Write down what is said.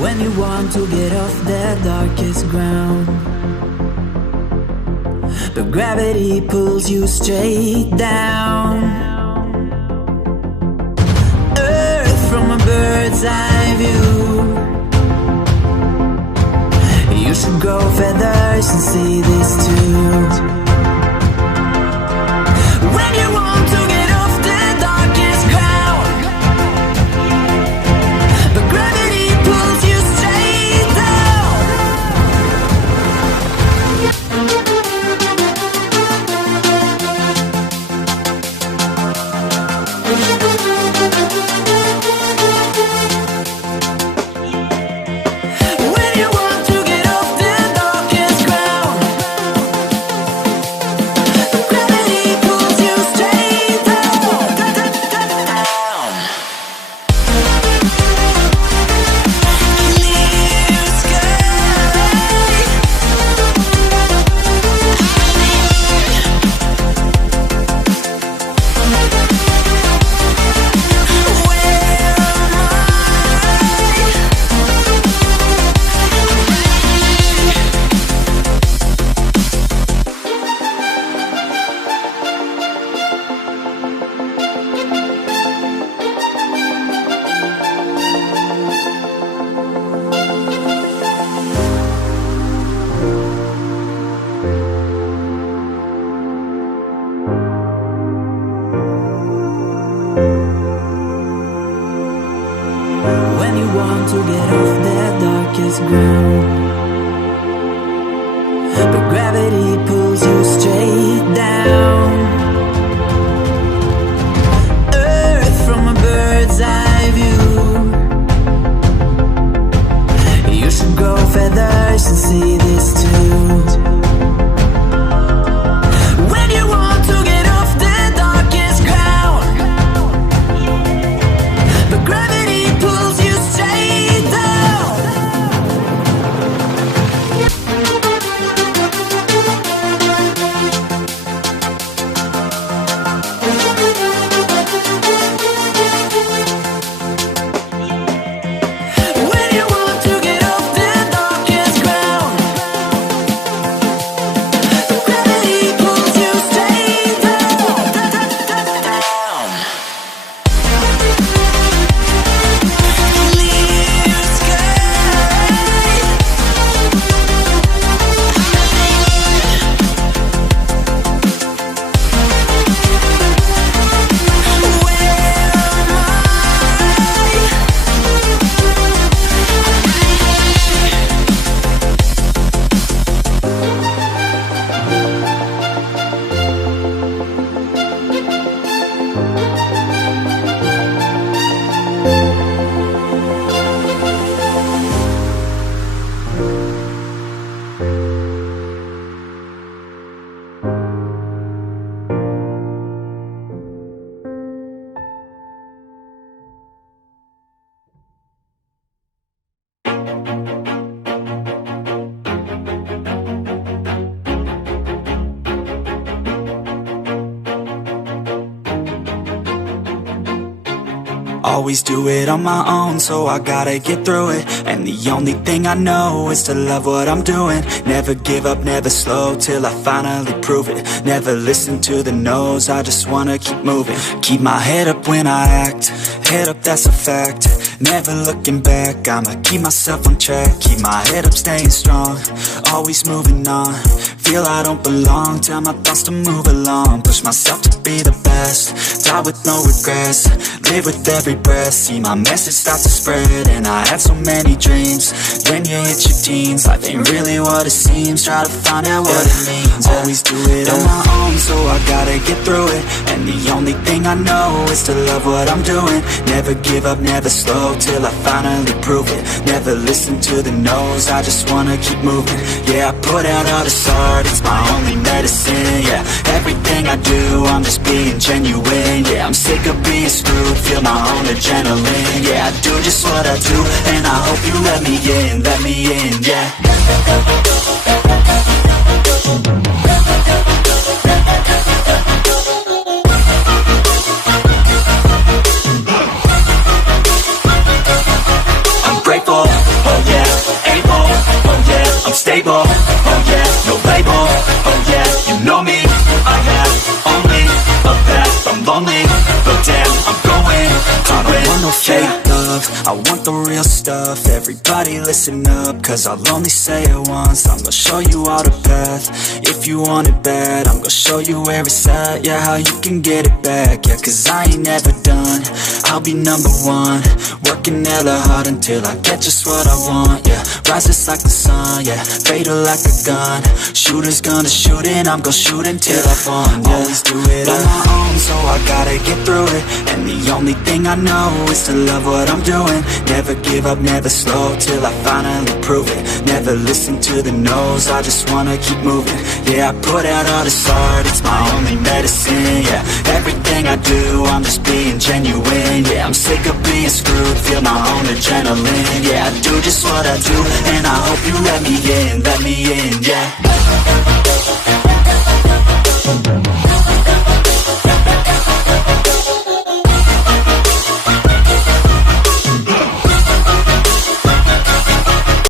When you want to get off the darkest ground, but gravity pulls you straight down. Earth from a bird's eye view. You should grow feathers and see this too. When you want to get off the darkest ground, but gravity pulls you straight down. When you want to get off the darkest ground, but gravity pulls you straight down. Clear sky. When you want to get off the darkest ground, but gravity pulls you straight down. Earth from a bird's eye view. You should grow feathers and see this too. When you want to get off the darkest ground, but gravity pulls you straight down. Always do it on my own, so I gotta get through it. And the only thing I know is to love what I'm doing. Never give up, never slow, till I finally prove it. Never listen to the no's, I just wanna keep moving. Keep my head up when I act, head up, that's a fact. Never looking back, I'ma keep myself on track. Keep my head up, staying strong, always moving on. Feel I don't belong, tell my thoughts to move along. Push myself to be the best, die with no regrets. Live with every breath, see my message start to spread. And I had so many dreams, when you hit your teens, life ain't really what it seems. Try to find out what it means. Always do it on my own, so I gotta get through it. And the only thing I know is to love what I'm doing. Never give up, never slow, till I finally prove it. Never listen to the no's, I just wanna keep moving. Yeah, I put out all this art, it's my only medicine. Yeah, everything I do, I'm just being genuine. Yeah, I'm sick of being screwed, feel my own adrenaline. Yeah, I do just what I do, and I hope you let me in, yeah. I'm grateful, oh yeah, able, oh yeah, I'm stable, oh yeah, no label, oh yeah, you know me, I have only a path, I'm lonely, but damn, I'm going to win. I don't want no fake love, I want the real stuff. Everybody listen up, cause I'll only say it once. I'm gonna show you all the path, if you want it bad. I'm gonna show you where it's at, yeah, how you can get it back. Yeah, cause I ain't never done, I'll be number one. Working hella hard until I get just what I want, yeah. Rise just like the sun, yeah, fatal like a gun. Shooters gonna shoot and I'm gonna shoot until I won, yeah. Always do it on my own, so I gotta get through it. And the only thing I know is to love what I'm doing. Never give up, never slow, till I finally prove it. Never listen to the no's, I just wanna keep moving. Yeah, I put out all this art, it's my only medicine. Yeah, everything I do, I'm just being genuine. Yeah, I'm sick of being screwed, feel my own adrenaline. Yeah, I do just what I do, and I hope you let me in, yeah.